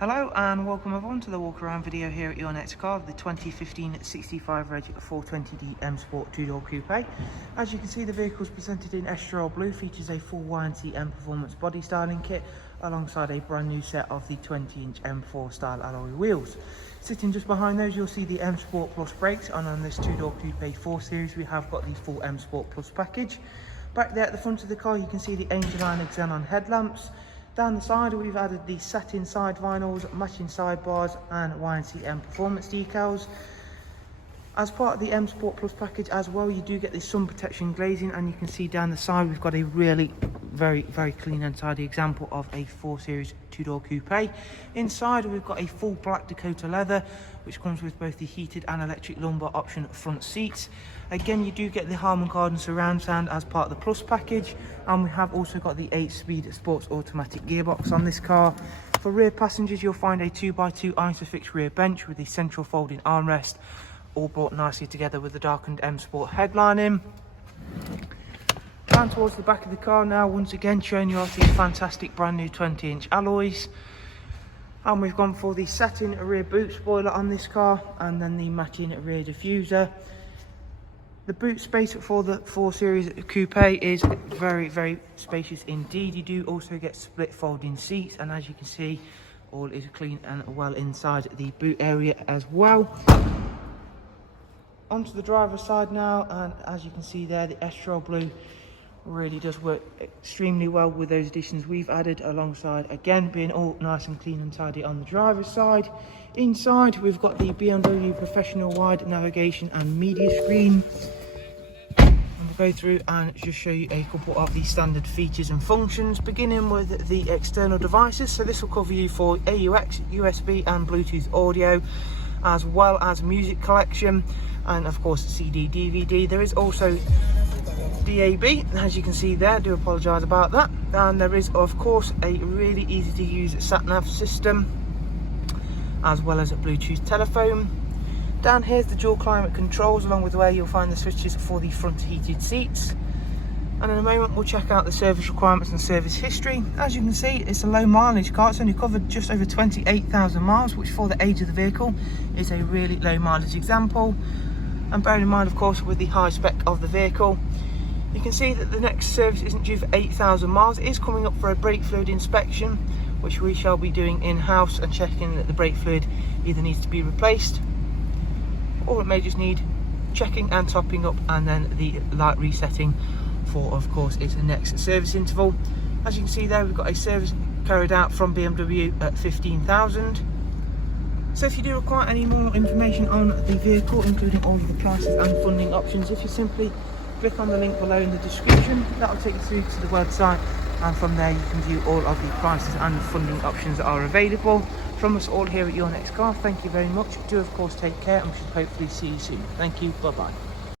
Hello and welcome everyone to the walk around video here at YNC Car, the 2015 65 Reg 420D M Sport 2-door coupe. As you can see, the vehicle is presented in Estrel Blue, features a full YNC Mperformance body styling kit alongside a brand new set of the 20-inch M4 style alloy wheels. Sitting just behind those, you'll see the M Sport Plus brakes, and on this 2-door coupe 4 series we have got the full M Sport Plus package. Back there at the front of the car you can see the Angel Line xenon headlamps. Down the side we've added the satin side vinyls, matching sidebars and YNC Mperformance decals. As part of the M Sport Plus package as well, you do get the sun protection glazing, and you can see down the side we've got a really very clean and tidy example of a 4 series 2-door coupe. Inside we've got a full black Dakota leather, which comes with both the heated and electric lumbar option front seats. Again, you do get the Harman Kardon surround sound as part of the Plus package, and we have also got the 8-speed sports automatic gearbox on this car. For rear passengers, you'll find a 2x2 Isofix rear bench with a central folding armrest, all brought nicely together with the darkened M Sport headlining. Down towards the back of the car now, once again showing you off these fantastic brand new 20-inch alloys. And we've gone for the satin rear boot spoiler on this car, and then the matching rear diffuser. The boot space for the 4 series coupe is very spacious indeed. You do also get split folding seats, and as you can see, all is clean and well inside the boot area as well. Onto the driver's side now, and as you can see there, the Estrel Blue really does work extremely well with those additions we've added, alongside again being all nice and clean and tidy on the driver's side. Inside we've got the BMW professional wide navigation and media screen. We'll go through and just show you a couple of the standard features and functions, beginning with the external devices. So this will cover you for AUX, USB and Bluetooth audio, as well as music collection, and of course CD, DVD. There is also DAB, as you can see there. I do apologise about that. And there is of course a really easy to use sat-nav system, as well as a Bluetooth telephone. Down here's the dual climate controls, along with where you'll find the switches for the front heated seats. And in a moment we'll check out the service requirements and service history. As you can see, it's a low mileage car. It's only covered just over 28,000 miles, which for the age of the vehicle is a really low mileage example. And bearing in mind, of course, with the high spec of the vehicle, you can see that the next service isn't due for 8,000 miles. It is coming up for a brake fluid inspection, which we shall be doing in-house, and checking that the brake fluid either needs to be replaced, or it may just need checking and topping up, and then the light resetting for, of course, its next service interval. As you can see there, we've got a service carried out from BMW at 15,000. So if you do require any more information on the vehicle, including all of the prices and funding options, if you simply click on the link below in the description, that'll take you through to the website, and from there you can view all of the prices and funding options that are available. From us all here at YNC Car, thank you very much. Do of course take care, and we should hopefully see you soon. Thank you, bye bye.